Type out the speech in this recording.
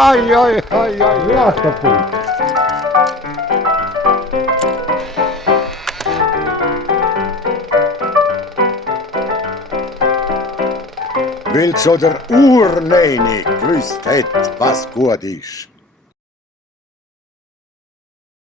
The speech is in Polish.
Ai, ai, ai, ai. Lascia pure. Will's oder Urneini gewusst hätt, was gut ist.